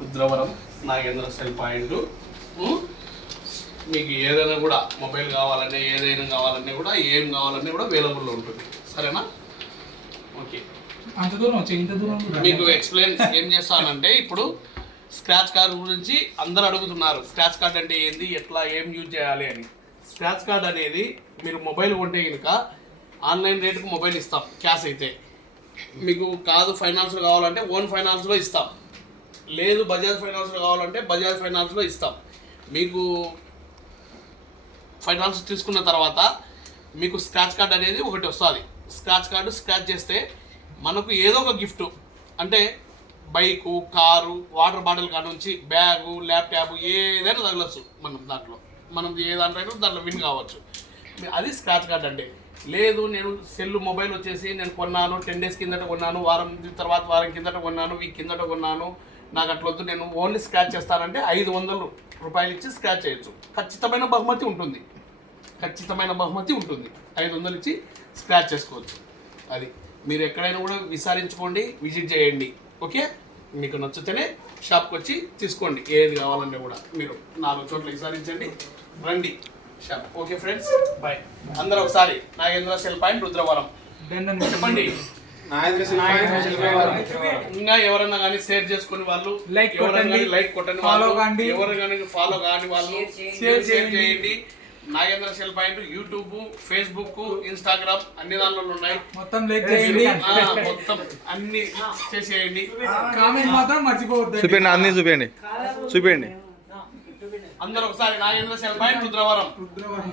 Rudravaram Nagendra cell point? మీకు ఏదైనా కూడా మొబైల్ కావాలంటే ఏదైనా కావాలన్నా కూడా ఏం కావాలన్నా కూడా అవైలబుల్లో ఉంటుంది. సరేనా? ఓకే. అంత దూరం వచ్చి ఇంత దూరం మీకు ఎక్స్ప్లెయిన్ ఏం చేస్తానంటే ఇప్పుడు స్క్రాచ్ కార్డ్ గురించి అందరు అడుగుతున్నారు. స్క్రాచ్ కార్డ్ అంటే ఏంది ఎట్లా ఏం యూజ్ చేయాలి అని. స్క్రాచ్ కార్డ్ అనేది మీరు మొబైల్ కొంటే కనుక ఆన్లైన్ రేటుకు మొబైల్ ఇస్తాం క్యాష్ అయితే. మీకు కాదు ఫైనాన్స్ కావాలంటే ఓన్ ఫైనాన్స్లో ఇస్తాం. లేదు బజాజ్ ఫైనాన్స్లో కావాలంటే బజాజ్ ఫైనాన్స్లో ఇస్తాం. మీకు ఫైనాన్స్ తీసుకున్న తర్వాత మీకు స్క్రాచ్ కార్డ్ అనేది ఒకటి వస్తుంది. స్క్రాచ్ కార్డు స్క్రాచ్ చేస్తే మనకు ఏదో ఒక గిఫ్ట్ అంటే బైకు కారు వాటర్ బాటిల్ కాడ నుంచి బ్యాగు ల్యాప్టాప్ ఏదైనా తగలచ్చు మనం దాంట్లో. మనం ఏ దాంట్లో దాంట్లో విన్ కావచ్చు. అది స్క్రాచ్ కార్డ్ అంటే లేదు నేను సెల్ మొబైల్ వచ్చేసి నేను కొన్నాను టెన్ డేస్ కిందట కొన్నాను వారం తర్వాత వారం కిందట కొన్నాను వీక్ కిందట కొన్నాను నాకు అట్లా వద్దు నేను ఓన్లీ స్క్రాచ్ చేస్తానంటే ఐదు వందలు రూపాయలు ఇచ్చి స్క్రాచ్ చేయొచ్చు. ఖచ్చితమైన బహుమతి ఉంటుంది. ఖచ్చితమైన బహుమతి ఉంటుంది. ఐదు వందలు ఇచ్చి స్క్రాచ్ చేసుకోవచ్చు. అది మీరు ఎక్కడైనా కూడా విచారించుకోండి విజిట్ చేయండి. ఓకే? మీకు నచ్చితేనే షాప్కి వచ్చి తీసుకోండి. ఏది కావాలన్నా కూడా మీరు నాలుగు చోట్ల విచారించండి రండి షాప్ ఓకే ఫ్రెండ్స్ బాయ్ అందరూ ఒకసారి నాగేంద్ర సెల్ పాయింట్ రుద్రవరం. చెప్పండి. ఇంకా ఎవరైనా కానీ షేర్ చేసుకుని వాళ్ళు. కానీ లైక్ కొట్టండి వాళ్ళు కాండి. ఎవరు కానీ ఫాలో కాని వాళ్ళు షేర్ చేయండి. Nagendra cell point YouTube Facebook Instagram అన్ని దానిలో ఉన్నాయి. మొత్తం లైక్ చేయండి. మొత్తం అన్ని చేసేయండి కామెంట్ మాత్రం మర్చిపోవద్దు చూపించండి అన్నీ చూపించండి చూపించండి అందరూ ఒకసారి నాగేంద్ర సెల్ పాయింట్ రుద్రవరం. రుద్రవరం.